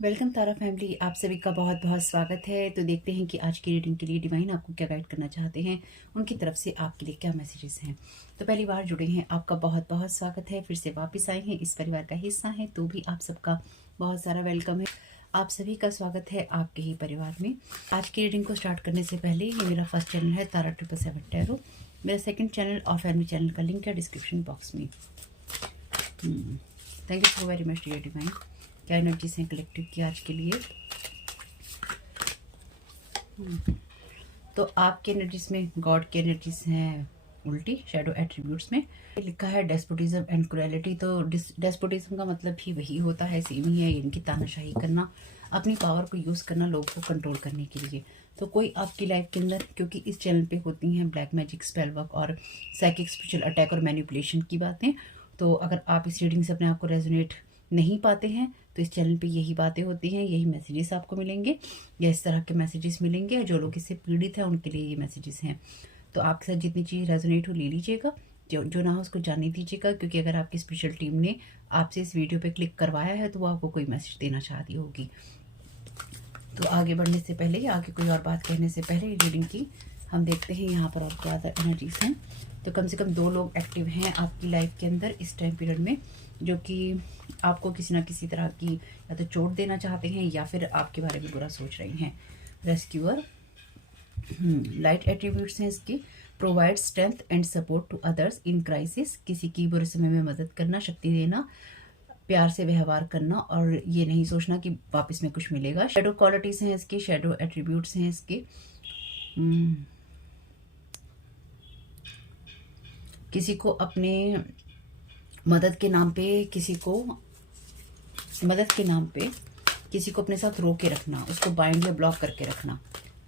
Welcome तारा family, आप सभी का बहुत बहुत स्वागत है। तो देखते हैं कि आज की रीडिंग के लिए डिवाइन आपको क्या गाइड करना चाहते हैं, उनकी तरफ से आपके लिए क्या मैसेजेस हैं। तो पहली बार जुड़े हैं, आपका बहुत बहुत स्वागत है। फिर से वापस आए हैं, इस परिवार का हिस्सा हैं, तो भी आप सबका बहुत सारा वेलकम है। आप सभी का स्वागत है आपके ही परिवार में। आज की रीडिंग को स्टार्ट करने से पहले, ये मेरा फर्स्ट चैनल है तारा 777 टैरो। मेरा सेकंड चैनल और फैमिली चैनल का लिंक है डिस्क्रिप्शन बॉक्स में। Thank you so very much dear divine. क्या एनर्जीज हैं कलेक्टिव की आज के लिए। तो आपकी एनर्जीज में गॉड की एनर्जीज हैं उल्टी शैडो एट्रीब्यूट्स में लिखा है डेस्पोटिज्म एंड क्रुएलिटी। तो डेस्पोटिज्म का मतलब भी वही होता है, सेम ही है, इनकी तानाशाही करना, अपनी पावर को यूज़ करना लोगों को कंट्रोल करने के लिए। तो कोई आपकी लाइफ के अंदर, क्योंकि इस चैनल पे होती हैं ब्लैक मैजिक, स्पेल वर्क और साइकिक स्पिरिचुअल अटैक और मैनिपुलेशन की बातें। तो अगर आप इस रीडिंग से अपने आप को रेजोनेट नहीं पाते हैं तो इस चैनल पे यही बातें होती हैं, यही मैसेजेस आपको मिलेंगे या इस तरह के मैसेजेस मिलेंगे। जो लोग इससे पीड़ित हैं उनके लिए ये मैसेजेस हैं। तो आपके साथ जितनी चीज़ रेजोनेट हो ले लीजिएगा, जो ना हो उसको जाने दीजिएगा, क्योंकि अगर आपकी स्पेशल टीम ने आपसे इस वीडियो पे क्लिक करवाया है तो वो आपको कोई मैसेज देना चाहती होगी। तो आगे बढ़ने से पहले या आगे कोई और बात कहने से पहले रीडिंग की हम देखते हैं यहाँ पर और क्या अदर एनर्जीज हैं। तो कम से कम 2 लोग एक्टिव हैं आपकी लाइफ के अंदर इस टाइम पीरियड में, जो कि आपको किसी ना किसी तरह की या तो चोट देना चाहते हैं या फिर आपके बारे में बुरा सोच रही हैं। रेस्क्यूअर, लाइट एट्रीब्यूट्स हैं इसके। Provide strength and support to others in crisis, किसी की बुरे समय में मदद करना, शक्ति देना, प्यार से व्यवहार करना और ये नहीं सोचना कि वापस में कुछ मिलेगा। शेडो क्वालिटीज हैं इसके, शेडो एट्रीब्यूट्स हैं इसके। किसी को अपने मदद के नाम पे किसी को अपने साथ रोके रखना, उसको बाइंड या ब्लॉक करके रखना,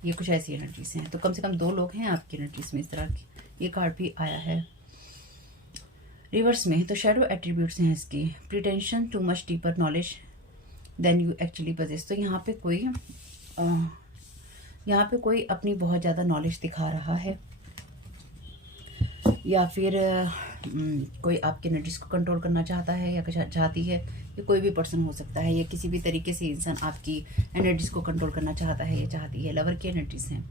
ये कुछ ऐसी एनर्जीज हैं। तो कम से कम 2 लोग हैं आपकी एनर्जीज में इस तरह की। ये कार्ड भी आया है रिवर्स में। तो शेडो एट्रीब्यूट्स हैं इसकी। Pretension to much deeper knowledge than you actually possess. तो यहाँ पे कोई अपनी बहुत ज़्यादा नॉलेज दिखा रहा है या फिर कोई आपके एनर्जीज को कंट्रोल करना चाहता है या चाहती है। ये कोई भी पर्सन हो सकता है या किसी भी तरीके से इंसान आपकी एनर्जीज को कंट्रोल करना चाहता है या चाहती है। लवर की एनर्जीज हैं।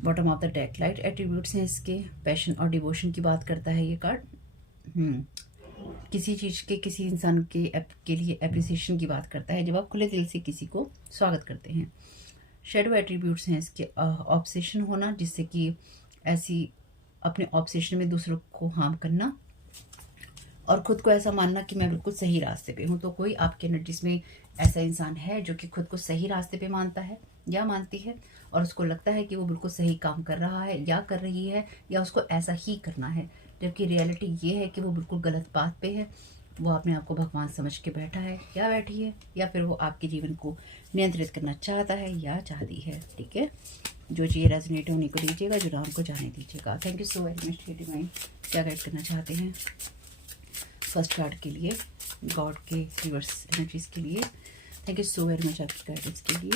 Bottom of the deck, light attributes हैं इसके। पैशन और डिवोशन की बात करता है ये कार्ड। किसी चीज़ के, किसी इंसान के लिए एप्रिसिएशन की बात करता है, जब आप खुले दिल से किसी को स्वागत करते हैं। शेडो एट्रीब्यूट्स हैं इसके। ऑब्सेशन होना, जिससे कि ऐसी अपने ऑब्सेशन में दूसरों को हार्म करना और खुद को ऐसा मानना कि मैं बिल्कुल सही रास्ते पे हूँ। तो कोई आपके एनर्जीज में ऐसा इंसान है जो कि खुद को सही रास्ते पे मानता है या मानती है और उसको लगता है कि वो बिल्कुल सही काम कर रहा है या कर रही है या उसको ऐसा ही करना है, जबकि रियलिटी ये है कि वो बिल्कुल गलत बात पे है। वो अपने आप को भगवान समझ के बैठा है या बैठी है, या फिर वो आपके जीवन को नियंत्रित करना चाहता है या चाहती है। ठीक है, जो चीज़ रेजोनेट है उन्हीं को दीजिएगा, जो नाम को जाने दीजिएगा। Thank you so very much divine. क्या गाइड करना चाहते हैं फर्स्ट कार्ड के लिए, गॉड के रिवर्स एनर्जीज के लिए। Thank you so very much आपकी गाइडेंस के लिए।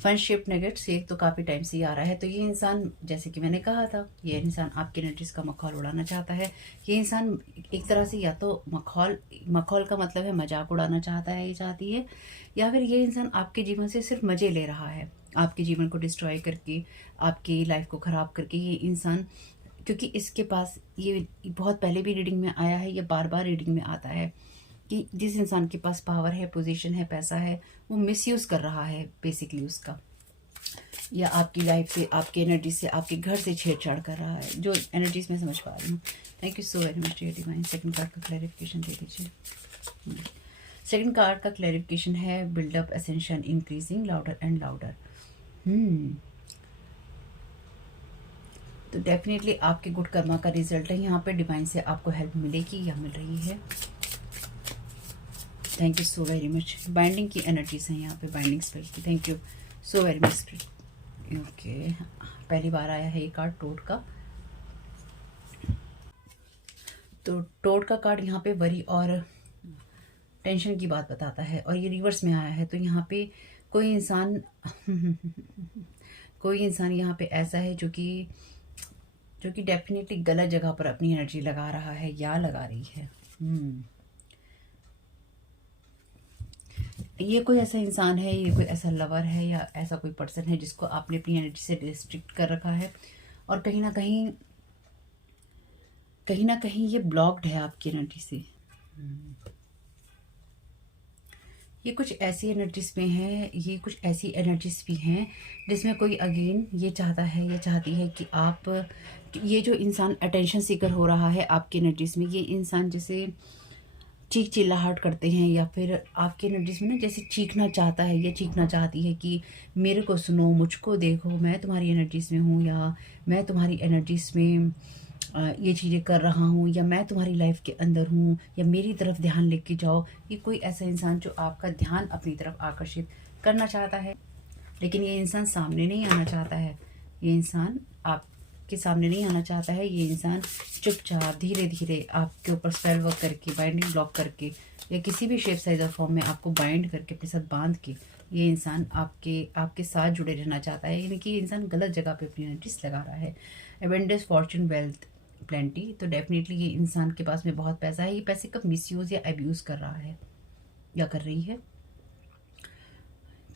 फ्रेंडशिप नेगेट्स ये तो काफ़ी टाइम से ही आ रहा है। तो ये इंसान, जैसे कि मैंने कहा था, ये इंसान आपकी एनर्जीज का मखौल उड़ाना चाहता है। ये इंसान एक तरह से या तो मखौल का मतलब है मजाक उड़ाना चाहता है, ये चाहती है, या फिर ये इंसान आपके जीवन से सिर्फ मजे ले रहा है, आपके जीवन को डिस्ट्रॉय करके, आपकी लाइफ को ख़राब करके। ये इंसान, क्योंकि इसके पास ये बहुत पहले भी रीडिंग में आया है, ये बार बार रीडिंग में आता है कि जिस इंसान के पास पावर है, पोजीशन है, पैसा है, वो मिसयूज़ कर रहा है बेसिकली उसका, या आपकी लाइफ से, आपकी एनर्जी से, आपके घर से छेड़छाड़ कर रहा है। जो एनर्जीज मैं समझ पा रही हूँ। Thank you so very much dear divine. Second card का क्लैरिफिकेशन दे दीजिए। सेकंड कार्ड का क्लैरिफिकेशन है buildup, ascension, increasing, louder and louder. तो डेफिनेटली आपके गुड कर्मा का रिजल्ट है। यहाँ पे डिवाइन से आपको हेल्प मिलेगी या मिल रही है। Thank you so very much. Binding की एनर्जीज हैं यहाँ पे, बाइंडिंग स्पेल की। Thank you so very much. Okay, पहली बार आया है ये कार्ड टोड का। तो टोड का कार्ड यहाँ पे वरी और टेंशन की बात बताता है और ये रिवर्स में आया है। तो यहाँ पे कोई इंसान यहाँ पे ऐसा है जो कि डेफिनेटली गलत जगह पर अपनी एनर्जी लगा रहा है या लगा रही है। ये कोई ऐसा इंसान है, ये कोई ऐसा लवर है या ऐसा कोई पर्सन है जिसको आपने अपनी एनर्जी से रिस्ट्रिक्ट कर रखा है और कहीं ना कहीं ये ब्लॉक्ड है आपकी एनर्जी से। ये कुछ ऐसी एनर्जीज में है, ये कुछ ऐसी एनर्जीज भी हैं जिसमें कोई अगेन ये चाहता है, ये चाहती है कि आप, ये जो इंसान अटेंशन सीकर हो रहा है आपकी एनर्जीज में, ये इंसान जैसे चीख चिल्लाहट करते हैं या फिर आपकी एनर्जीज में ना जैसे चीखना चाहता है या चीखना चाहती है कि मेरे को सुनो, मुझको देखो, मैं तुम्हारी एनर्जीज में हूँ, या मैं तुम्हारी एनर्जीज में ये चीज़ें कर रहा हूँ, या मैं तुम्हारी लाइफ के अंदर हूँ, या मेरी तरफ ध्यान लेके जाओ। ये कोई ऐसा इंसान जो आपका ध्यान अपनी तरफ आकर्षित करना चाहता है, लेकिन ये इंसान सामने नहीं आना चाहता है। ये इंसान आपके सामने नहीं आना चाहता है। ये इंसान चुपचाप धीरे धीरे आपके ऊपर स्पेल वर्क करके, बाइंडिंग ब्लॉक करके, या किसी भी शेप साइज और फॉर्म में आपको बाइंड करके अपने साथ बांध के ये इंसान आपके साथ जुड़े रहना चाहता है। यानी कि ये इंसान गलत जगह पे अपनी एनर्जीज लगा रहा है। एबेंडेंस, फॉर्चून, वेल्थ, प्लेंटी, तो डेफिनेटली ये इंसान के पास में बहुत पैसा है। ये पैसे का मिसयूज या अब्यूज़ कर रहा है या कर रही है,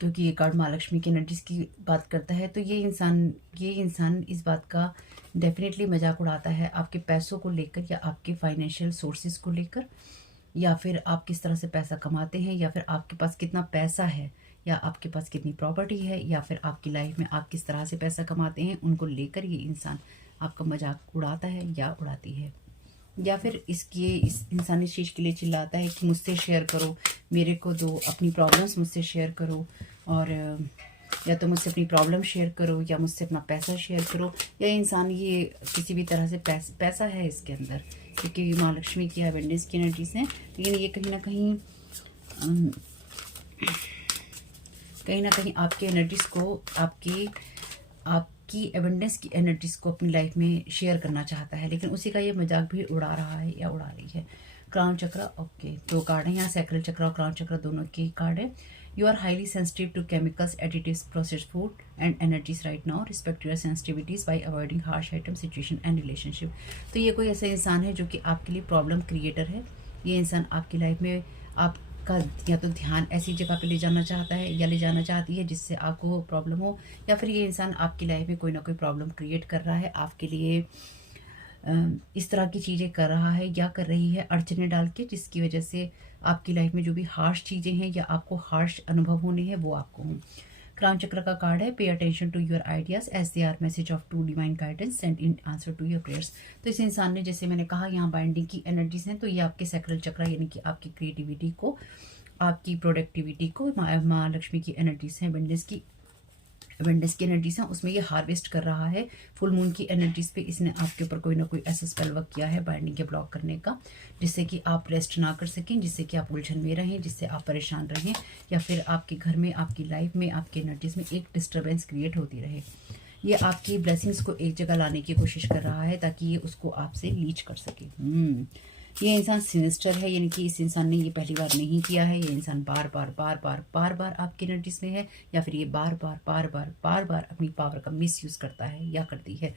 क्योंकि ये कार्ड माँ लक्ष्मी की एनर्जीज की बात करता है। तो ये इंसान इस बात का डेफिनेटली मजाक उड़ाता है आपके पैसों को लेकर, या आपके फाइनेंशियल सोर्सेज को लेकर, या फिर आप किस तरह से पैसा कमाते हैं, या फिर आपके पास कितना पैसा है, या आपके पास कितनी प्रॉपर्टी है, या फिर आपकी लाइफ में आप किस तरह से पैसा कमाते हैं, उनको लेकर ये इंसान आपका मजाक उड़ाता है या उड़ाती है। या फिर इस इंसान इस चीज़ के लिए चिल्लाता है कि मुझसे शेयर करो, मेरे को दो, अपनी प्रॉब्लम्स मुझसे शेयर करो, और या तो मुझसे अपनी प्रॉब्लम शेयर करो या मुझसे अपना पैसा शेयर करो। या इंसान ये किसी भी तरह से पैसा है इसके अंदर, क्योंकि माँ लक्ष्मी की अवेंडेंस की एनर्जीज हैं, लेकिन ये कहीं ना कहीं आपकी एनर्जीज को, आपकी एबंडेंस की एनर्जीज को अपनी लाइफ में शेयर करना चाहता है, लेकिन उसी का ये मजाक भी उड़ा रहा है या उड़ा रही है। क्राउन चक्र, ओके, 2 कार्ड है यहाँ, सैक्रल चक्र और क्राउन चक्र दोनों के कार्ड है। You are highly sensitive to chemicals, additives, processed food and energies right now. Respect your sensitivities by avoiding harsh item, situation and relationship. तो ये कोई ऐसा इंसान है जो कि आपके लिए प्रॉब्लम क्रिएटर है। ये इंसान आपकी लाइफ में आपका या तो ध्यान ऐसी जगह पे ले जाना चाहता है या ले जाना चाहती है जिससे आपको प्रॉब्लम हो, या फिर ये इंसान आपकी लाइफ में कोई ना कोई प्रॉब्लम क्रिएट कर रहा है आपके लिए, इस तरह की चीज़ें कर रहा है या कर रही है अड़चने डाल के, जिसकी वजह से आपकी लाइफ में जो भी हार्श चीज़ें हैं या आपको हार्श अनुभव होने हैं वो आपको हों। क्राउन चक्र का कार्ड है, pay attention to your ideas as they are message of to divine guidance send in answer to your prayers. तो इस इंसान ने, जैसे मैंने कहा, यहाँ बाइंडिंग की एनर्जीज हैं, तो ये आपके सैक्रल चक्र यानी कि आपकी क्रिएटिविटी को, आपकी प्रोडक्टिविटी को, माँ लक्ष्मी की एनर्जीज हैं, एबंडेंस की एनर्जीज हैं, उसमें ये हार्वेस्ट कर रहा है। फुल मून की एनर्जीज पे इसने आपके ऊपर कोई ना कोई ऐसा स्पेल वर्क किया है बाइंडिंग के ब्लॉक करने का, जिससे कि आप रेस्ट ना कर सकें, जिससे कि आप उलझन में रहें, जिससे आप परेशान रहें, या फिर आपके घर में, आपकी लाइफ में, आपकी एनर्जीज में एक डिस्टर्बेंस क्रिएट होती रहे। ये आपकी ब्लेसिंग्स को एक जगह लाने की कोशिश कर रहा है ताकि ये उसको आपसे लीच कर सके। ये इंसान सिनिस्टर है, यानी कि इस इंसान ने ये पहली बार नहीं किया है। ये इंसान बार बार आपकी एनर्जीज में है, या फिर ये बार बार अपनी पावर का मिसयूज करता है या करती है।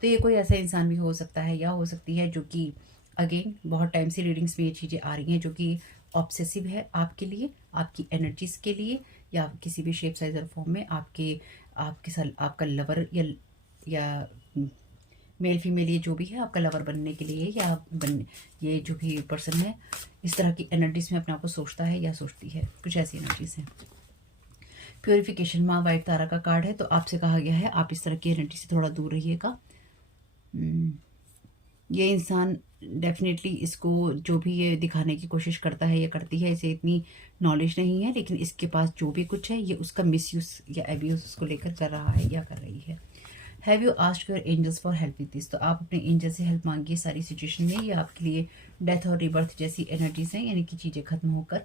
तो ये कोई ऐसा इंसान भी हो सकता है या हो सकती है जो कि अगेन बहुत टाइम से रीडिंग्स में ये चीज़ें आ रही हैं, जो कि ऑब्सेसिव है आपके लिए, आपकी एनर्जीज के लिए, या किसी भी शेप साइज और फॉर्म में आपके साथ आपका लवर या मेल फीमेल, ये जो भी है आपका लवर बनने के लिए, या ये जो भी पर्सन है इस तरह की एनर्जीज में अपने आप को सोचता है या सोचती है, कुछ ऐसी एनर्जीज हैं। प्योरिफिकेशन, माँ वाइट तारा का कार्ड है, तो आपसे कहा गया है आप इस तरह की एनर्जी से थोड़ा दूर रहिएगा। ये इंसान डेफिनेटली इसको जो भी ये दिखाने की कोशिश करता है या करती है, इसे इतनी नॉलेज नहीं है, लेकिन इसके पास जो भी कुछ है ये उसका मिसयूज या एब्यूज उसको लेकर कर रहा है या कर रही है। Have you asked your angels for help with this, तो आप अपने एंजल से हेल्प मांगिए सारी सिचुएशन में। ये आपके लिए डेथ और रिबर्थ जैसी एनर्जीज हैं, यानी कि चीज़ें खत्म होकर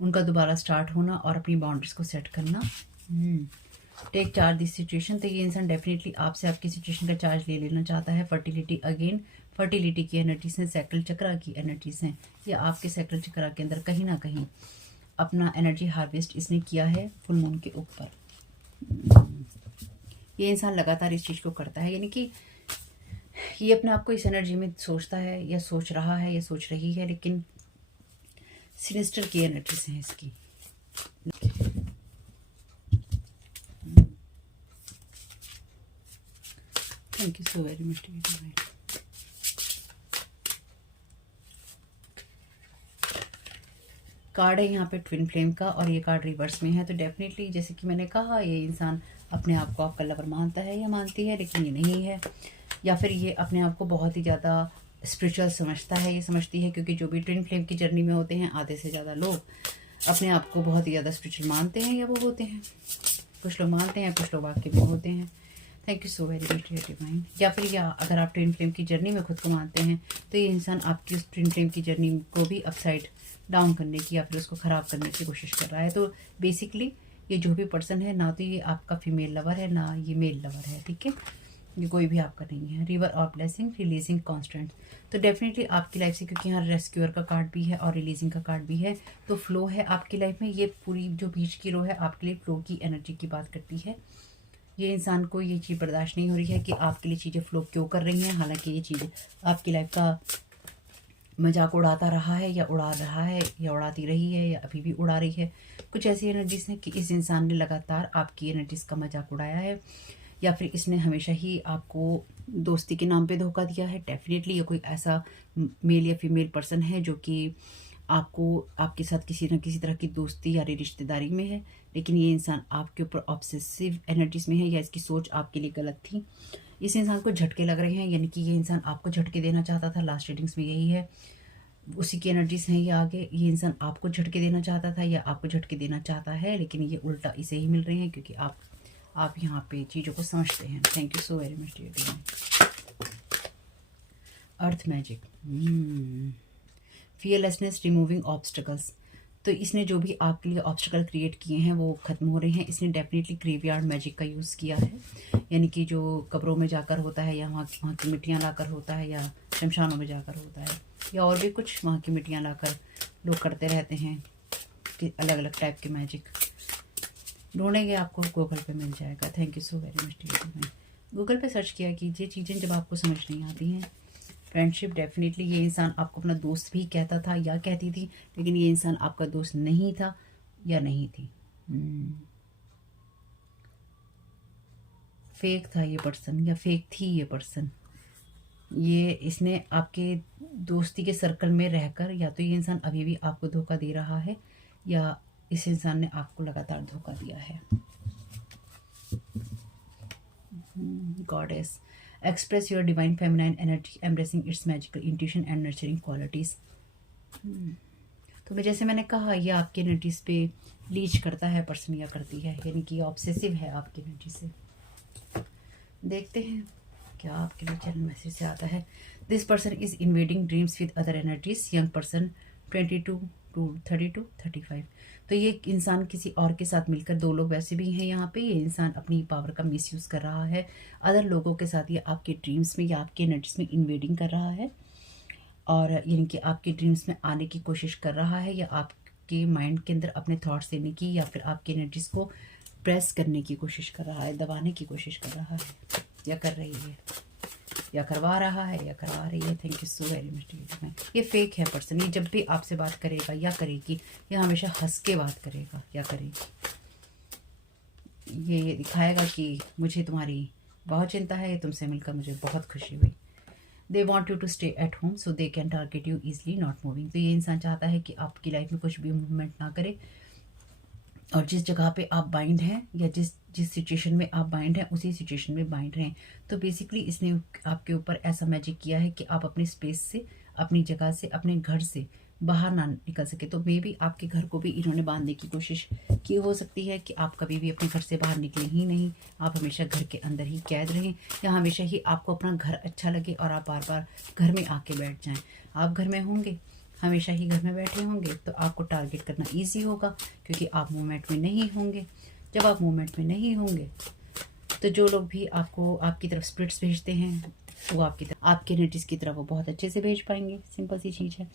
उनका दोबारा स्टार्ट होना और अपनी बाउंड्रीज को सेट करना। टेक चार्ज दिस सिचुएशन, तो ये इंसान डेफिनेटली आपसे आपकी सिचुएशन का चार्ज ले लेना चाहता है। फर्टिलिटी, अगेन फर्टिलिटी की एनर्जीज हैं, सैक्रल चक्र की एनर्जीज हैं, ये आपके सैक्रल चक्र के अंदर कहीं ना कहीं अपना एनर्जी हार्वेस्ट इसने किया है फुल मून के ऊपर। ये इंसान लगातार इस चीज़ को करता है, यानी कि ये अपने आप को इस एनर्जी में सोचता है या सोच रहा है या सोच रही है, लेकिन सिनिस्टर की एनर्जीज हैं इसकी। Thank you so very much. Card है यहाँ पे ट्विन फ्लेम का और ये कार्ड रिवर्स में है। तो डेफिनेटली जैसे कि मैंने कहा, ये इंसान अपने आप को आपका लवर मानता है या मानती है, लेकिन ये नहीं है। या फिर ये अपने आप को बहुत ही ज़्यादा स्पिरिचुअल समझता है, ये समझती है, क्योंकि जो भी ट्विन फ्लेम की जर्नी में होते हैं, आधे से ज़्यादा लोग अपने आप को बहुत ही ज़्यादा स्पिरिचुअल मानते हैं या वो होते हैं। कुछ लोग मानते हैं, कुछ लोग वाकई में होते हैं। Thank you so very much divine. या फिर अगर आप ट्विन फ्लेम की जर्नी में खुद को मानते हैं, तो ये इंसान आपकी उस ट्विन फ्लेम की जर्नी को भी अपसाइड डाउन करने की या फिर उसको ख़राब करने की कोशिश कर रहा है। तो बेसिकली ये जो भी पर्सन है, ना तो ये आपका फीमेल लवर है, ना ये मेल लवर है, ठीक है। ये कोई भी आपका नहीं है। River of blessing, releasing constant. तो डेफिनेटली आपकी लाइफ से, क्योंकि यहाँ रेस्क्यूअर का कार्ड भी है और रिलीजिंग का कार्ड भी है, तो फ्लो है आपकी लाइफ में। ये पूरी जो बीच की रो है आपके लिए फ्लो की एनर्जी की बात करती है। ये इंसान को ये चीज़ बर्दाश्त नहीं हो रही है कि आपके लिए चीज़ें फ्लो क्यों कर रही हैं, हालांकि ये चीज़ आपकी लाइफ का मजाक उड़ाता रहा है या उड़ा रहा है या उड़ाती रही है या अभी भी उड़ा रही है। कुछ ऐसी एनर्जीज हैं कि इस इंसान ने लगातार आपकी एनर्जीज का मजाक उड़ाया है, या फिर इसने हमेशा ही आपको दोस्ती के नाम पे धोखा दिया है। डेफिनेटली ये कोई ऐसा मेल या फीमेल पर्सन है जो कि आपको आपके साथ किसी न किसी तरह की दोस्ती या रिश्तेदारी में है, लेकिन ये इंसान आपके ऊपर ऑब्सेसिव एनर्जीज में है या इसकी सोच आपके लिए गलत थी। इस इंसान को झटके लग रहे हैं, यानी कि ये इंसान आपको झटके देना चाहता था। लास्ट रीडिंग्स में यही है, उसी की एनर्जीज हैं ये आगे। ये इंसान आपको झटके देना चाहता था या आपको झटके देना चाहता है, लेकिन ये उल्टा इसे ही मिल रहे हैं, क्योंकि आप यहाँ पे चीज़ों को समझते हैं। Thank you so very much dear. Earth magic, fearlessness, removing obstacles. तो इसने जो भी आपके लिए ऑब्स्टिकल क्रिएट किए हैं वो ख़त्म हो रहे हैं। इसने डेफिनेटली ग्रेवयार्ड मैजिक का यूज़ किया है, यानी कि जो कब्रों में जाकर होता है या वहाँ की मिट्टियाँ लाकर होता है या शमशानों में जाकर होता है, या और भी कुछ वहाँ की मिट्टियाँ लाकर लोग करते रहते हैं कि अलग अलग टाइप के मैजिक। ढूंढेंगे, आपको गूगल पे मिल जाएगा। Thank you so very much dear. Google पे सर्च किया कीजिए चीज़ें जब आपको समझ नहीं आती हैं। फ्रेंडशिप, डेफिनेटली ये इंसान आपको अपना दोस्त भी कहता था या कहती थी, लेकिन ये इंसान आपका दोस्त नहीं था या नहीं थी। फेक था ये पर्सन या फेक थी ये पर्सन। ये इसने आपके दोस्ती के सर्कल में रहकर, या तो ये इंसान अभी भी आपको धोखा दे रहा है या इस इंसान ने आपको लगातार धोखा दिया है। Goddess, express your divine feminine energy, embracing its magical intuition and nurturing qualities. तो जैसे मैंने कहा, ये आपकी एनर्जीज पे लीच करता है पर्सन या करती है, यानी कि ऑब्सेसिव है आपकी एनर्जी से। देखते हैं क्या आपके लिए चैनल मैसेज से आता है। This person is invading dreams with other energies, young person 22 to 32 35। तो ये इंसान किसी और के साथ मिलकर, दो लोग वैसे भी हैं यहाँ पे, ये इंसान अपनी पावर का मिसयूज कर रहा है अदर लोगों के साथ। ये आपके ड्रीम्स में या आपके एनर्जीज में इन्वेडिंग कर रहा है, और यानी कि आपके ड्रीम्स में आने की कोशिश कर रहा है, या आपके माइंड के अंदर अपने थॉट्स देने की, या फिर आपकी एनर्जीज को प्रेस करने की कोशिश कर रहा है, दबाने की कोशिश कर रहा है, या कर रही है, या करवा रहा है, या करवा रही है। Thank you so very much. ये फेक है पर्सन। ये जब भी आपसे बात करेगा या करेगी, या हमेशा हंस के बात करेगा या करेगी। ये दिखाएगा कि मुझे तुम्हारी बहुत चिंता है, तुमसे मिलकर मुझे बहुत खुशी हुई। They want you to stay at home so they can target you easily, not moving. तो ये इंसान चाहता है कि आपकी लाइफ में कुछ भी मूवमेंट ना करे, और जिस जगह पे आप बाइंड हैं या जिस सिचुएशन में आप बाइंड हैं, उसी सिचुएशन में बाइंड रहें। तो बेसिकली इसने आपके ऊपर ऐसा मैजिक किया है कि आप अपने स्पेस से, अपनी जगह से, अपने घर से बाहर ना निकल सके। तो मे भी आपके घर को भी इन्होंने बांधने की कोशिश की हो सकती है कि आप कभी भी अपने घर से बाहर निकले ही नहीं, आप हमेशा घर के अंदर ही कैद रहें, या हमेशा ही आपको अपना घर अच्छा लगे और आप बार बार घर में आके बैठ जाएं। आप घर में होंगे, हमेशा ही घर में बैठे होंगे, तो आपको टारगेट करना ईजी होगा, क्योंकि आप मूवमेंट में नहीं होंगे। जब आप मूवमेंट में नहीं होंगे, तो जो लोग भी आपको आपकी तरफ स्पिरिट्स भेजते हैं, वो आपकी एनर्जीज की तरफ वो बहुत अच्छे से भेज पाएंगे। सिंपल सी चीज़ है।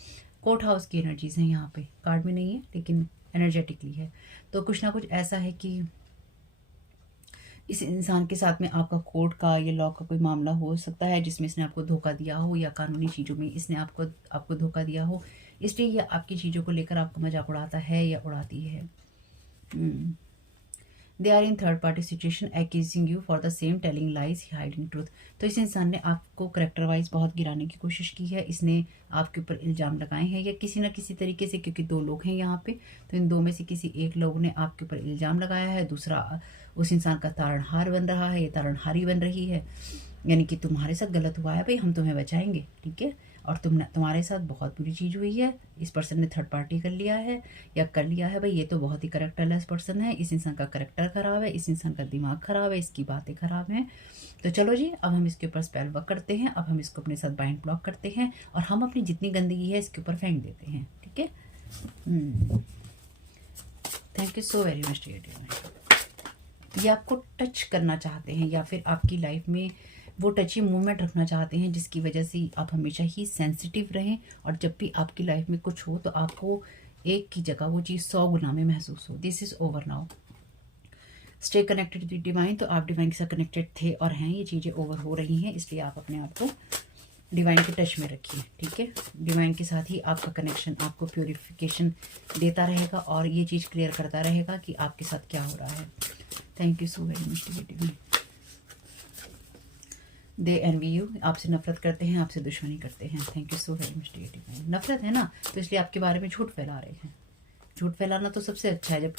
कोर्ट हाउस की एनर्जीज हैं यहाँ पे, कार्ड में नहीं है लेकिन एनर्जेटिकली है। तो कुछ ना कुछ ऐसा है कि इस इंसान के साथ में आपका कोर्ट का या लॉ का कोई मामला हो सकता है, जिसमें इसने आपको धोखा दिया हो, या कानूनी चीज़ों में इसने आपको धोखा दिया हो, इसलिए ये आपकी चीज़ों को लेकर आपका मजाक उड़ाता है या उड़ाती है। They are in third party situation accusing you for the same, telling lies, hiding truth. तो इस इंसान ने आपको करेक्टर वाइज बहुत गिराने की कोशिश की है, इसने आपके ऊपर इल्ज़ाम लगाए हैं या किसी न किसी तरीके से, क्योंकि दो लोग हैं यहाँ पे, तो इन दो में से किसी एक लोग ने आपके ऊपर इल्ज़ाम लगाया है, दूसरा उस इंसान का तारणहार बन रहा है, ये तारणहारी बन रही है, यानी कि तुम्हारे साथ गलत हुआ है भाई, हम तुम्हें बचाएंगे, ठीक है, और तुम्हारे साथ बहुत बुरी चीज़ हुई है, इस पर्सन ने थर्ड पार्टी कर लिया है या कर लिया है भाई, ये तो बहुत ही करेक्टरलेस पर्सन है, इस इंसान का करेक्टर ख़राब है, इस इंसान का दिमाग ख़राब है, इसकी बातें ख़राब हैं। तो चलो जी, अब हम इसके ऊपर स्पेल वर्क करते हैं, अब हम इसको अपने साथ बाइंड ब्लॉक करते हैं और हम अपनी जितनी गंदगी है इसके ऊपर फेंक देते हैं, ठीक है। Thank you so very much dear. ये आपको टच करना चाहते हैं या फिर आपकी लाइफ में वो टची मूवमेंट रखना चाहते हैं जिसकी वजह से आप हमेशा ही सेंसिटिव रहें, और जब भी आपकी लाइफ में कुछ हो तो आपको एक की जगह वो चीज़ 100 गुना में महसूस हो। This is over now, stay connected with divine. तो आप डिवाइन के साथ कनेक्टेड थे और हैं, ये चीज़ें ओवर हो रही हैं, इसलिए आप अपने आप को डिवाइन के टच में रखिए, ठीक है। डिवाइन के साथ ही आपका कनेक्शन आपको प्योरिफिकेशन देता रहेगा और ये चीज़ क्लियर करता रहेगा कि आपके साथ क्या हो रहा है। Thank you so very much divine. They envy you, आपसे नफरत करते हैं, आपसे दुश्मनी करते हैं। Thank you so very much divine. नफरत है ना, तो इसलिए आपके बारे में झूठ फैला रहे हैं। झूठ फैलाना तो सबसे अच्छा है, जब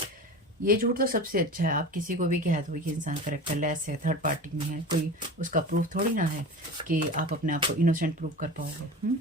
ये झूठ तो सबसे अच्छा है। आप किसी को भी कह दो कि इंसान करेक्टरलेस है, थर्ड पार्टी में है, कोई उसका प्रूफ थोड़ी ना है कि आप अपने आप को इनोसेंट प्रूफ कर पाओगे।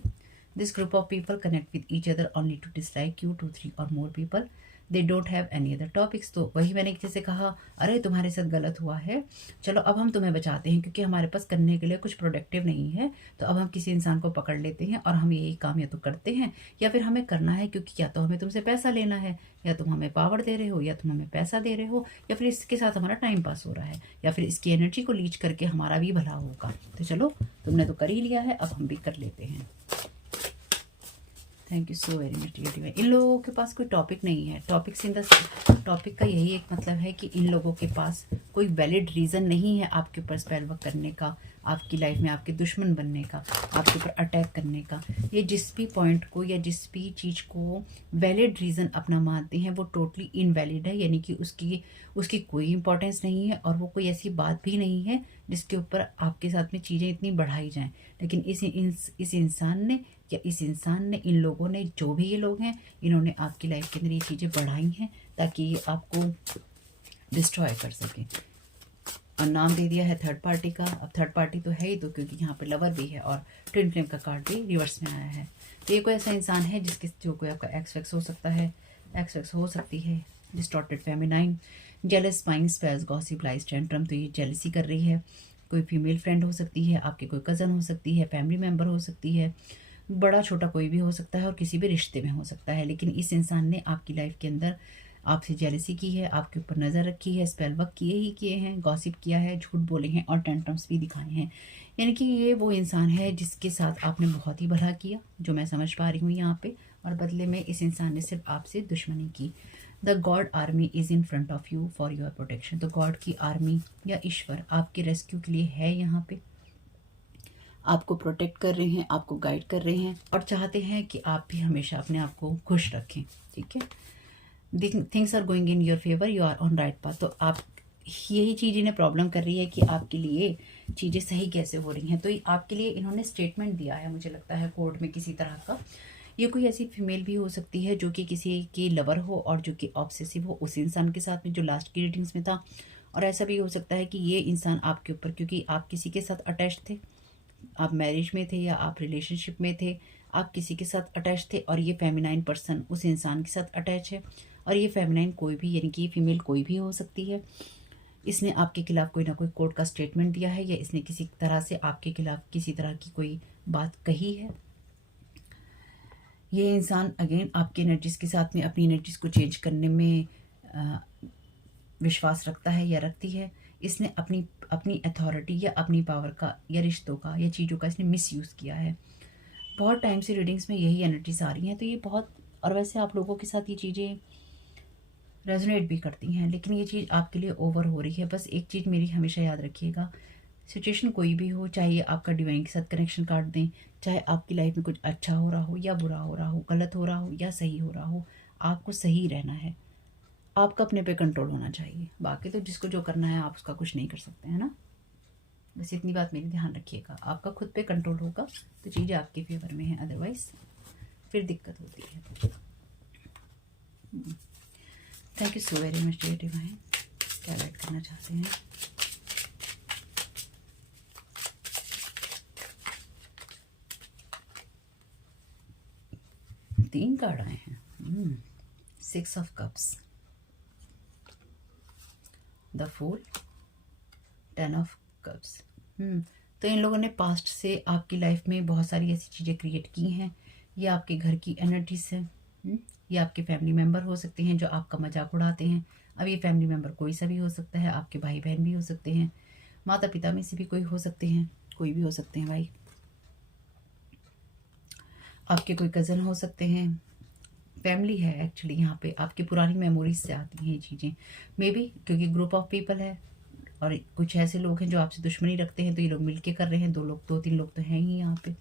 This group of people connect with each other only to dislike you, 2, 3 और more people, they don't have any other topics. तो वही मैंने जैसे कहा, अरे तुम्हारे साथ गलत हुआ है, चलो अब हम तुम्हें बचाते हैं, क्योंकि हमारे पास करने के लिए कुछ प्रोडक्टिव नहीं है, तो अब हम किसी इंसान को पकड़ लेते हैं और हम यही काम या तो करते हैं या फिर हमें करना है, क्योंकि या तो हमें तुमसे पैसा लेना है, या तुम हमें पावर दे रहे हो, या तुम हमें पैसा दे रहे हो, या फिर इसके साथ हमारा टाइम पास हो रहा है, या फिर इसकी एनर्जी को लीच करके हमारा भी भला होगा। तो चलो तुमने तो कर ही लिया है, अब हम भी कर लेते हैं। Thank you so very much dear. इन लोगों के पास कोई टॉपिक नहीं है। टॉपिक्स इन द टॉपिक का यही एक मतलब है कि इन लोगों के पास कोई वैलिड रीज़न नहीं है आपके ऊपर स्पेल वर्क करने का, आपकी लाइफ में आपके दुश्मन बनने का, आपके ऊपर अटैक करने का। ये जिस भी पॉइंट को या जिस भी चीज़ को वैलिड रीज़न अपना मानते हैं वो टोटली इनवैलिड है, यानी कि उसकी कोई इंपॉर्टेंस नहीं है और वो कोई ऐसी बात भी नहीं है जिसके ऊपर आपके साथ में चीज़ें इतनी बढ़ाई जाएं। लेकिन इस इंसान ने या इस इंसान ने, इन लोगों ने, जो भी ये लोग हैं, इन्होंने आपकी लाइफ के अंदर ये चीज़ें बढ़ाई हैं ताकि ये आपको डिस्ट्रॉय कर सकें। और नाम दे दिया है थर्ड पार्टी का। अब थर्ड पार्टी तो है ही, तो क्योंकि यहाँ पे लवर भी है और ट्विन फ्लेम का कार्ड भी रिवर्स में आया है। तो ये कोई ऐसा इंसान है जो कोई आपका एक्स हो सकता है, एक्स हो सकती है, distorted feminine, jealous, spying, spells, gossip, lies, tantrum. तो ये जेलसी कर रही है। कोई फीमेल फ्रेंड हो सकती है, आपकी कोई कज़न हो सकती है, फैमिली मेम्बर हो सकती है, बड़ा छोटा कोई भी हो सकता है और किसी भी रिश्ते में हो सकता है। लेकिन इस इंसान ने आपकी लाइफ के अंदर आपसे जेलसी की है, आपके ऊपर नज़र रखी है, स्पेल वर्क किए हैं, गॉसिप किया है, झूठ बोले हैं और टेंट्रम्स भी दिखाए हैं। यानी कि ये वो इंसान है जिसके साथ आपने बहुत ही भला किया, जो मैं समझ पा रही हूँ यहाँ पे, और बदले में इस इंसान ने सिर्फ आपसे दुश्मनी की। The God army is in front of you for your protection. तो गॉड की आर्मी या ईश्वर आपके रेस्क्यू के लिए है यहाँ पे, आपको प्रोटेक्ट कर रहे हैं, आपको गाइड कर रहे हैं और चाहते हैं कि आप भी हमेशा अपने आप को खुश रखें, ठीक है। Things are going in your favour, you are on right path. तो आप यही चीज़ इन्हें प्रॉब्लम कर रही है कि आपके लिए चीज़ें सही कैसे हो रही हैं। तो आपके लिए इन्होंने स्टेटमेंट दिया है, मुझे लगता है कोर्ट में किसी तरह का। ये कोई ऐसी फीमेल भी हो सकती है जो कि किसी की लवर हो और जो कि ऑब्सेसिव हो उस इंसान के साथ में जो लास्ट की रीडिंग्स में था। और ऐसा भी हो सकता है कि ये इंसान आपके ऊपर, क्योंकि आप किसी के साथ अटैच थे, आप मैरिज में थे या आप रिलेशनशिप में थे, आप किसी के साथ अटैच थे और ये फेमिनाइन पर्सन उस इंसान के साथ अटैच है। और ये फेमिनाइन कोई भी, यानी कि फीमेल कोई भी हो सकती है। इसने आपके खिलाफ कोई ना कोई कोर्ट का स्टेटमेंट दिया है या इसने किसी तरह से आपके खिलाफ किसी तरह की कोई बात कही है। ये इंसान अगेन आपकी एनर्जीज के साथ में अपनी एनर्जीज को चेंज करने में विश्वास रखता है या रखती है। इसने अपनी अथॉरिटी या अपनी पावर का या रिश्तों का या चीज़ों का इसने मिसयूज़ किया है। बहुत टाइम से रीडिंग्स में यही एनर्जीज आ रही हैं। तो ये बहुत, और वैसे आप लोगों के साथ ये चीज़ें रेजोनेट भी करती हैं, लेकिन ये चीज़ आपके लिए ओवर हो रही है। बस एक चीज़ मेरी हमेशा याद रखिएगा, सिचुएशन कोई भी हो, चाहे ये आपका डिवाइन के साथ कनेक्शन काट दें, चाहे आपकी लाइफ में कुछ अच्छा हो रहा हो या बुरा हो रहा हो, गलत हो रहा हो या सही हो रहा हो, आपको सही रहना है। आपका अपने पे कंट्रोल होना चाहिए। बाकी तो जिसको जो करना है आप उसका कुछ नहीं कर सकते हैं ना। बस इतनी बात मेरी ध्यान रखिएगा, आपका खुद पे कंट्रोल होगा तो चीज़ें आपके फेवर में हैं, अदरवाइज फिर दिक्कत होती है। Thank you so very much dear divine. क्या गाइड करना चाहते हैं? तीन कार्ड आए हैं। 6 of cups, the fool, 10 of cups. तो इन लोगों ने पास्ट से आपकी लाइफ में बहुत सारी ऐसी चीज़ें क्रिएट की हैं। ये आपके घर की एनर्जीज हैं। ये आपके फैमिली मेम्बर हो सकते हैं जो आपका मजाक उड़ाते हैं। अब ये फैमिली मेम्बर कोई सा भी हो सकता है, आपके भाई बहन भी हो सकते हैं, माता पिता में से भी कोई हो सकते हैं, कोई भी हो सकते हैं भाई, आपके कोई कज़न हो सकते हैं। फैमिली है एक्चुअली यहाँ पे, आपकी पुरानी मेमोरीज से आती हैं ये चीज़ें, मे बी क्योंकि ग्रुप ऑफ पीपल है और कुछ ऐसे लोग हैं जो आपसे दुश्मनी रखते हैं, तो ये लोग मिलके कर रहे हैं। 2 लोग तो हैं ही यहाँ पे।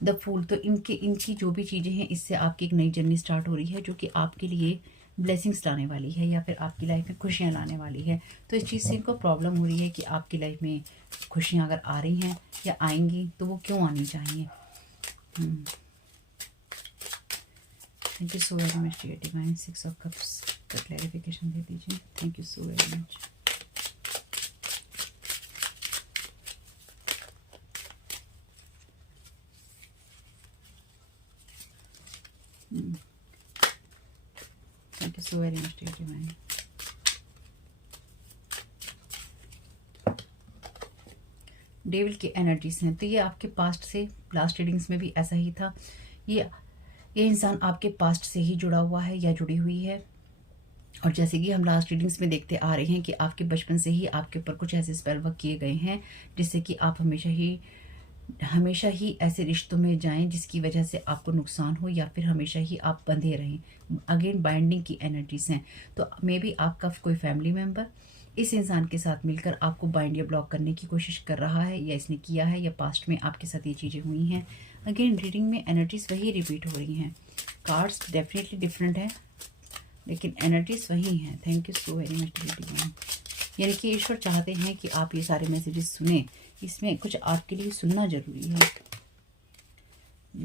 द फूल, तो इनकी जो भी चीज़ें हैं, इससे आपकी एक नई जर्नी स्टार्ट हो रही है जो कि आपके लिए ब्लेसिंग्स लाने वाली है या फिर आपकी लाइफ में खुशियाँ लाने वाली है। तो इस चीज़ से इनको प्रॉब्लम हो रही है कि आपकी लाइफ में खुशियाँ अगर आ रही हैं या आएंगी तो वो क्यों आनी चाहिए। Thank you so very much dear divine. 6 of cups का क्लैरिफिकेशन दे दीजिए। Thank you so very much. Thank you so very much dear divine. Devil की एनर्जीज हैं, तो ये आपके पास्ट से, लास्ट रीडिंग्स में भी ऐसा ही था। ये इंसान आपके पास्ट से ही जुड़ा हुआ है या जुड़ी हुई है। और जैसे कि हम लास्ट रीडिंग्स में देखते आ रहे हैं कि आपके बचपन से ही आपके ऊपर कुछ ऐसे स्पेल वर्क किए गए हैं जिससे कि आप हमेशा ही ऐसे रिश्तों में जाएं जिसकी वजह से आपको नुकसान हो या फिर हमेशा ही आप बंधे रहें। अगेन बाइंडिंग की एनर्जीज हैं। तो मे बी आपका कोई फैमिली मेम्बर इस इंसान के साथ मिलकर आपको बाइंड या ब्लॉक करने की कोशिश कर रहा है, या इसने किया है, या पास्ट में आपके साथ ये चीज़ें हुई हैं। अगेन रीडिंग में एनर्जीज वही रिपीट हो रही हैं। कार्ड्स डेफिनेटली डिफरेंट है लेकिन एनर्जीज वही हैं। Thank you so very much divine. यानी कि ईश्वर चाहते हैं कि आप ये सारे मैसेजेस सुने, इसमें कुछ आपके लिए सुनना जरूरी है।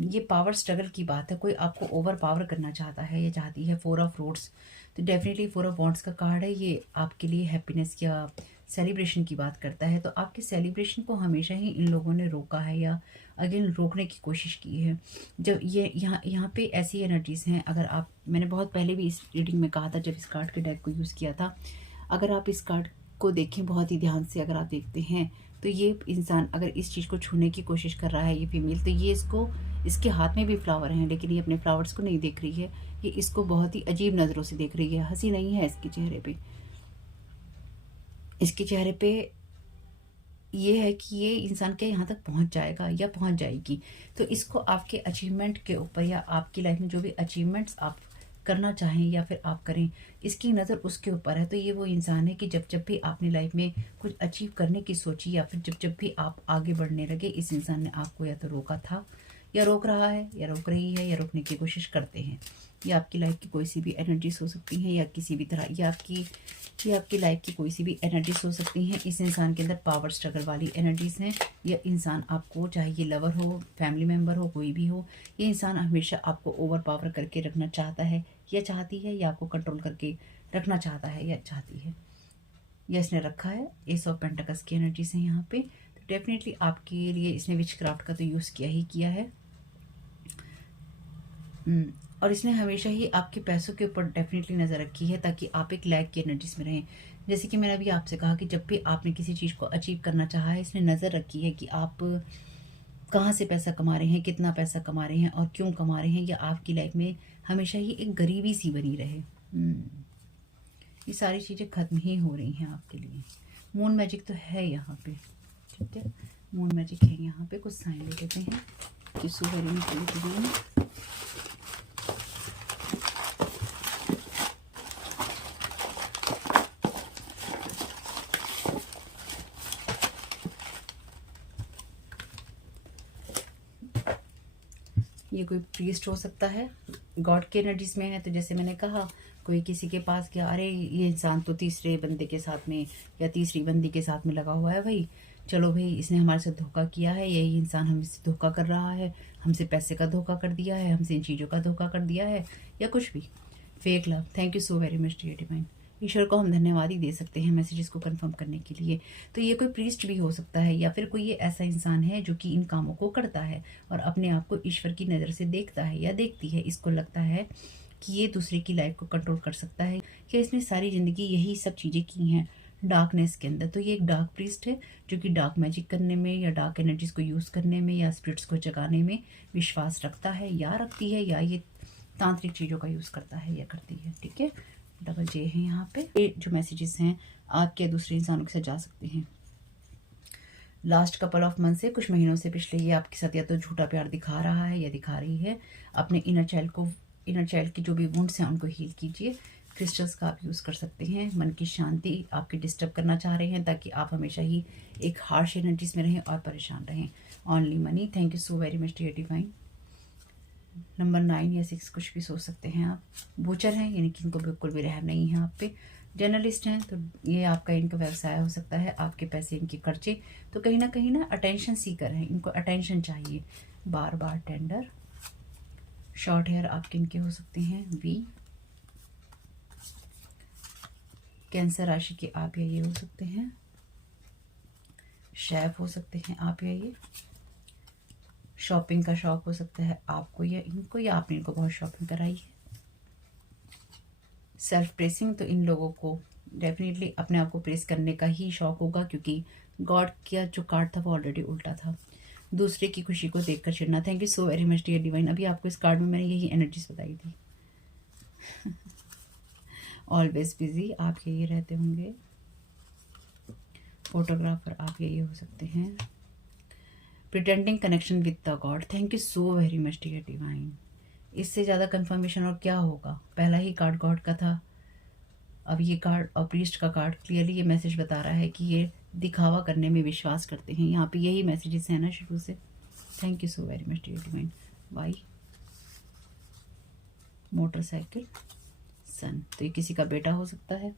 ये पावर स्ट्रगल की बात है, कोई आपको ओवर पावर करना चाहता है या चाहती है। 4 ऑफ रोड्स, तो डेफिनेटली 4 ऑफ वॉन्ड्स का कार्ड है। ये आपके लिए हैप्पीनेस या सेलिब्रेशन की बात करता है। तो आपके सेलिब्रेशन को हमेशा ही इन लोगों ने रोका है या अगेन रोकने की कोशिश की है। जब ये यहाँ पे ऐसी एनर्जीज हैं, अगर आप, मैंने बहुत पहले भी इस रीडिंग में कहा था जब इस कार्ड के डेक को यूज़ किया था, अगर आप इस कार्ड को देखें बहुत ही ध्यान से, अगर आप देखते हैं तो ये इंसान अगर इस चीज़ को छूने की कोशिश कर रहा है, ये फीमेल, तो ये इसके हाथ में भी फ्लावर हैं लेकिन ये अपने फ्लावर्स को नहीं देख रही है। ये इसको बहुत ही अजीब नज़रों से देख रही है। हंसी नहीं है इसके चेहरे पे। इसके चेहरे पे ये है कि ये इंसान के यहाँ तक पहुँच जाएगा या पहुँच जाएगी। तो इसको आपके अचीवमेंट के ऊपर या आपकी लाइफ में जो भी अचीवमेंट्स आप करना चाहें या फिर आप करें, इसकी नज़र उसके ऊपर है। तो ये वो इंसान है कि जब जब भी आपने लाइफ में कुछ अचीव करने की सोची या फिर जब जब भी आप आगे बढ़ने लगे, इस इंसान ने आपको या तो रोका था या रोक रहा है या रोक रही है या रोकने की कोशिश करते हैं। ये आपकी लाइफ की कोई सी भी एनर्जीज हो सकती हैं या किसी भी तरह ये आपकी लाइफ की कोई सी भी एनर्जीज हो सकती हैं। इस इंसान के अंदर पावर स्ट्रगल वाली एनर्जीज हैं। यह इंसान आपको, चाहे ये लवर हो, फैमिली मेम्बर हो, कोई भी हो, ये इंसान हमेशा आपको ओवर पावर करके रखना चाहता है या चाहती है, या आपको कंट्रोल करके रखना चाहता है या चाहती है, या इसने रखा है। एस ऑफ पेंटिकल्स की एनर्जीज हैं यहाँ पे। तो डेफिनेटली आपके लिए इसने विचक्राफ्ट का तो यूज़ किया है। और इसने हमेशा ही आपके पैसों के ऊपर डेफिनेटली नज़र रखी है ताकि आप एक लैक की एनर्जीज में रहें। जैसे कि मैंने अभी आपसे कहा कि जब भी आपने किसी चीज़ को अचीव करना चाहा है, इसने नज़र रखी है कि आप कहाँ से पैसा कमा रहे हैं, कितना पैसा कमा रहे हैं और क्यों कमा रहे हैं, या आपकी लाइफ में हमेशा ही एक गरीबी सी बनी रहे। ये सारी चीज़ें खत्म ही हो रही हैं आपके लिए। मून मैजिक तो है यहाँ पे, ठीक है, मून मैजिक है यहाँ पे। कुछ साइन ले लेते हैं कि सुबह ये कोई प्रीस्ट हो सकता है, गॉड की एनर्जीज में है। तो जैसे मैंने कहा कोई किसी के पास गया, अरे ये इंसान तो तीसरे बंदे के साथ में या तीसरी बंदी के साथ में लगा हुआ है भाई, चलो भाई इसने हमारे साथ धोखा किया है, यही इंसान हमसे धोखा कर रहा है, हमसे पैसे का धोखा कर दिया है, हमसे इन चीज़ों का धोखा कर दिया है, या कुछ भी fake love. Thank you so very much dear divine. ईश्वर को हम धन्यवाद ही दे सकते हैं मैसेजेस को कंफर्म करने के लिए। तो ये कोई प्रीस्ट भी हो सकता है, या फिर कोई ये ऐसा इंसान है जो कि इन कामों को करता है और अपने आप को ईश्वर की नज़र से देखता है या देखती है। इसको लगता है कि ये दूसरे की लाइफ को कंट्रोल कर सकता है, या इसने सारी ज़िंदगी यही सब चीज़ें की हैं डार्कनेस के अंदर। तो ये एक डार्क प्रीस्ट है जो कि डार्क मैजिक करने में या डार्क एनर्जीज को यूज़ करने में या स्पिरिट्स को जगाने में विश्वास रखता है या रखती है, या ये तांत्रिक चीज़ों का यूज़ करता है या करती है। ठीक है, डबल जे है यहाँ पे। ये जो मैसेजेस हैं आपके दूसरे इंसानों के साथ जा सकते हैं। लास्ट कपल ऑफ मंथ से, कुछ महीनों से पिछले, ये आपके साथ या तो झूठा प्यार दिखा रहा है या दिखा रही है। अपने इनर चाइल्ड की जो भी वुंड्स हैं उनको हील कीजिए। क्रिस्टल्स का आप यूज़ कर सकते हैं। मन की शांति आपकी डिस्टर्ब करना चाह रहे हैं ताकि आप हमेशा ही एक हार्श एनर्जीज में रहें और परेशान रहें। Only money. Thank you so very much dear divine. Number 9 या 6 कुछ भी सोच सकते हैं आप। बूचर हैं यानी कि इनको बिल्कुल भी रहम नहीं है आप पे। जर्नलिस्ट हैं तो ये आपका इनका व्यवसाय हो सकता है, आपके पैसे इनके खर्चे। तो कहीं ना अटेंशन सीकर हैं, इनको अटेंशन चाहिए बार बार। टेंडर। शॉर्ट हेयर आपके इनके हो सकते हैं। वी। कैंसर राशि के आप या ये हो सकते हैं। शेफ हो सकते हैं आप या ये। शॉपिंग का शौक हो सकता है आपको या इनको, या आपने इनको बहुत शॉपिंग कराई है। सेल्फ प्रेसिंग, तो इन लोगों को डेफिनेटली अपने आप को प्रेस करने का ही शौक होगा, क्योंकि गॉड का जो कार्ड था वो ऑलरेडी उल्टा था। दूसरे की खुशी को देखकर चिढ़ना। Thank you so very much dear divine. अभी आपको इस कार्ड में मैंने यही एनर्जीज बताई थी। ऑलवेज बिजी आप यही रहते होंगे। फोटोग्राफर आप यही हो सकते हैं। Pretending connection with the god. Thank you so very much dear divine. इससे ज़्यादा कंफर्मेशन और क्या होगा। पहला ही कार्ड गॉड का था, अब ये कार्ड और प्रीस्ट का कार्ड क्लियरली ये मैसेज बता रहा है कि ये दिखावा करने में विश्वास करते हैं। यहाँ पे यही मैसेजेस हैं ना शुरू से। Thank you so very much dear divine. Why. Motorcycle. Son, तो ये किसी का बेटा हो सकता है।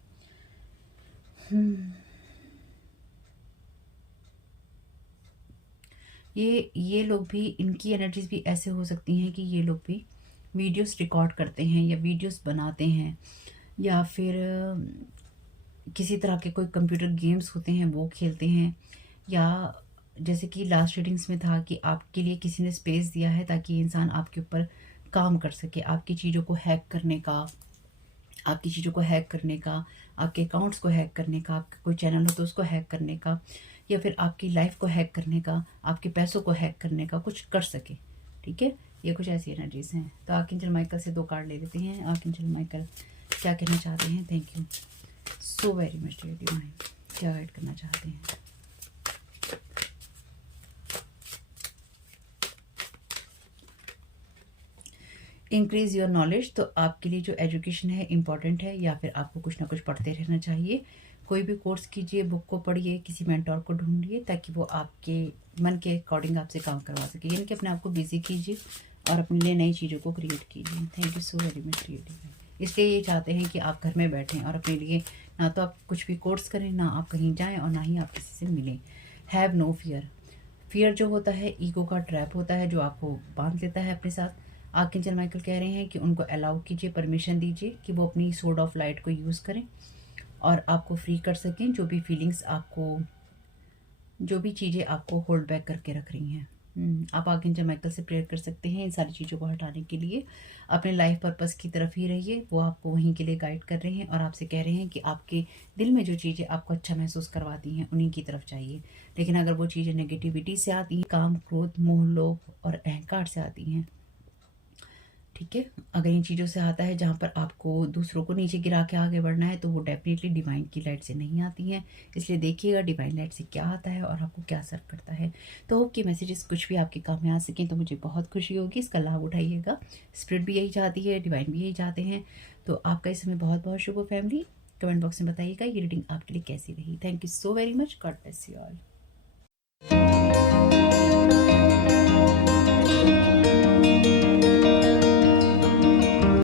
ये लोग भी, इनकी एनर्जीज भी ऐसे हो सकती हैं कि ये लोग भी वीडियोस रिकॉर्ड करते हैं या वीडियोस बनाते हैं, या फिर किसी तरह के कोई कंप्यूटर गेम्स होते हैं वो खेलते हैं, या जैसे कि लास्ट रीडिंग्स में था कि आपके लिए किसी ने स्पेस दिया है ताकि इंसान आपके ऊपर काम कर सके, आपकी चीज़ों को हैक करने का, आपके अकाउंट्स को हैक करने का, आपका कोई चैनल हो तो उसको हैक करने का, या फिर आपकी लाइफ को हैक करने का, आपके पैसों को हैक करने का, कुछ कर सके। ठीक है, ये कुछ ऐसी एनर्जीज हैं। तो आर्कएंजल माइकल से 2 कार्ड ले लेते हैं। आर्कएंजल माइकल क्या कहना चाहते हैं। Thank you so very much dear divine. क्या गाइड करना चाहते हैं। इंक्रीज योर नॉलेज, तो आपके लिए जो एजुकेशन है इम्पॉर्टेंट है, या फिर आपको कुछ ना कुछ पढ़ते रहना चाहिए। कोई भी कोर्स कीजिए, बुक को पढ़िए, किसी मेंटोर को ढूंढिए ताकि वो आपके मन के अकॉर्डिंग आपसे काम करवा सके। यानी कि अपने आप को बिजी कीजिए और अपने लिए नई चीज़ों को क्रिएट कीजिए। Thank you so very much dear. इसलिए ये चाहते हैं कि आप घर में बैठें और अपने लिए ना तो आप कुछ भी कोर्स करें, ना आप कहीं जाएं और ना ही आप किसी से मिलें। Have no fear. फियर जो होता है ईगो का ट्रैप होता है जो आपको बांध लेता है अपने साथ। आर्कएंजल माइकल कह रहे हैं कि उनको अलाउ कीजिए, परमिशन दीजिए कि वो अपनी सोर्ड ऑफ लाइट को यूज़ करें और आपको फ्री कर सकें। जो भी फीलिंग्स आपको, जो भी चीज़ें आपको होल्ड बैक करके रख रही हैं, आप आर्कएंजल माइकल से प्रेयर कर सकते हैं इन सारी चीज़ों को हटाने के लिए। अपने लाइफ पर्पस की तरफ ही रहिए, वो आपको वहीं के लिए गाइड कर रहे हैं और आपसे कह रहे हैं कि आपके दिल में जो चीज़ें आपको अच्छा महसूस करवाती हैं उन्हीं की तरफ जाइए। लेकिन अगर वो चीज़ें नेगेटिविटी से आती हैं, काम, क्रोध, मोह, लोभ और अहंकार से आती हैं, ठीक है, अगर इन चीज़ों से आता है जहाँ पर आपको दूसरों को नीचे गिरा के आगे बढ़ना है, तो वो डेफिनेटली डिवाइन की लाइट से नहीं आती हैं। इसलिए देखिएगा डिवाइन लाइट से क्या आता है और आपको क्या असर करता है। तो होप कि मैसेजेस कुछ भी आपके काम में आ सकें तो मुझे बहुत खुशी होगी। इसका लाभ उठाइएगा। स्पिरिट भी यही चाहती है, डिवाइन भी यही चाहते हैं। तो आपका इस समय बहुत बहुत शुभ हो फैमिली। कमेंट बॉक्स में बताइएगा ये रीडिंग आपके लिए कैसी रही। Thank you so very much. God bless you all.